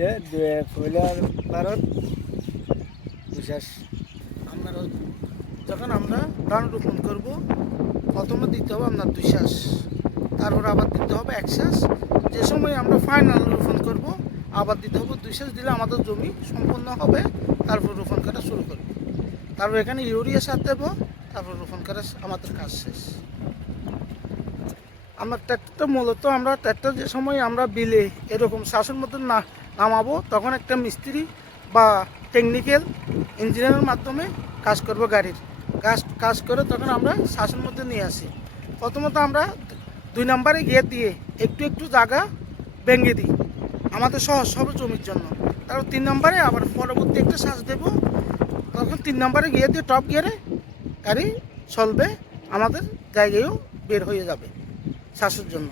Fuller Bharat বিশেষ আপনার যখন আমরা ধান রোপণ করব প্রথমে দিতে হবে আপনার 2 শ্বাস, তারপর আবার দিতে হবে 1 শ্বাস। যে সময় আমরা ফাইনাল রোপণ করব আবার দিতে হবে 2 শ্বাস, দিলে আমাদের জমি সম্পূর্ণ হবে। তারপর রোপণ করা শুরু করব, তারপর এখানে ইউরিয়া সার দেবো, তারপর রোপণ করা আমাদের কাজ শেষ। আমরা ট্র্যাক্টরটা মূলত আমরা ট্র্যাক্টর যে সময় আমরা বিলে এরকম শ্বাসের মধ্যে নামাবো, তখন একটা মিস্ত্রি বা টেকনিক্যাল ইঞ্জিনিয়ারের মাধ্যমে কাজ করব গাড়ির কাজ করে তখন আমরা শ্বাসের মধ্যে নিয়ে আসি। প্রথমত আমরা 2 নম্বরে গিয়ে দিয়ে একটু একটু জায়গা ভেঙে দিই আমাদের সহজ হবে জমির জন্য। তারপর 3 নম্বরে আবার পরবর্তী একটা শ্বাস দেবো, তখন 3 নম্বরে গিয়ে দিয়ে টপ গিয়ারে গাড়ি চলবে, আমাদের জায়গায়ও বের হয়ে যাবে শ্বাসের জন্য।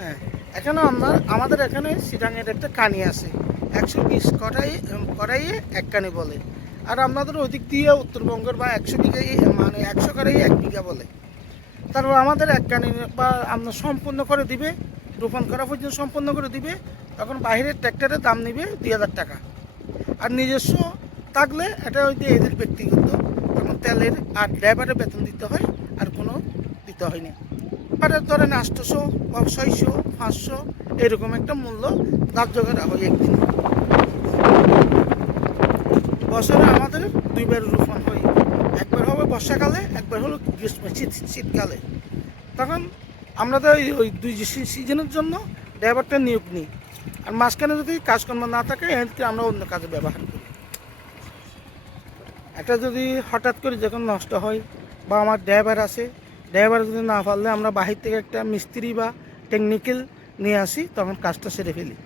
হ্যাঁ, এখানে আমাদের এখানে সিডাঙের একটা কানি আছে, 120 কড়াইয়ে 1 কানি বলে। আর আপনাদের ওদিক দিয়ে উত্তরবঙ্গের বা 100 বিঘায় মানে 100 কড়াইয়ে 1 বিঘা বলে। তারপর আমাদের 1 কানি বা আপনার সম্পূর্ণ করে দিবে, রোপণ করা পর্যন্ত সম্পূর্ণ করে দিবে। তখন বাইরের ট্র্যাক্টরের দাম নিবে 2000 টাকা। আর নিজস্ব থাকলে এটা হয়তো এদের ব্যক্তিগত, তখন তেলের আর ড্রাইভারের বেতন দিতে হয়, আর কোনো দিতে হয় না। এবারে ধরেন 800 বা 600 500 এরকম একটা মূল্য ধার্য করা হয় একদিনে। বছরে আমাদের 2 বার রোপণ হয়, একবার হবে বর্ষাকালে, একবার হলো শীতকালে। তখন আমরা তো ওই 2 সিজনের জন্য ড্রাইভারটা নিয়োগ নিই, আর মাঝখানে যদি কাজকর্ম না থাকে এক্ষেত্রে আমরা অন্য কাজে ব্যবহার করি। এটা যদি হঠাৎ করে যখন নষ্ট হয় বা আমার ড্রাইভার আছে, ড্রাইভার যদি না পারলে আমরা বাহির থেকে একটা মিস্ত্রি বা টেকনিক্যাল নিয়ে আসি, তখন কাজটা সেরে ফেলি।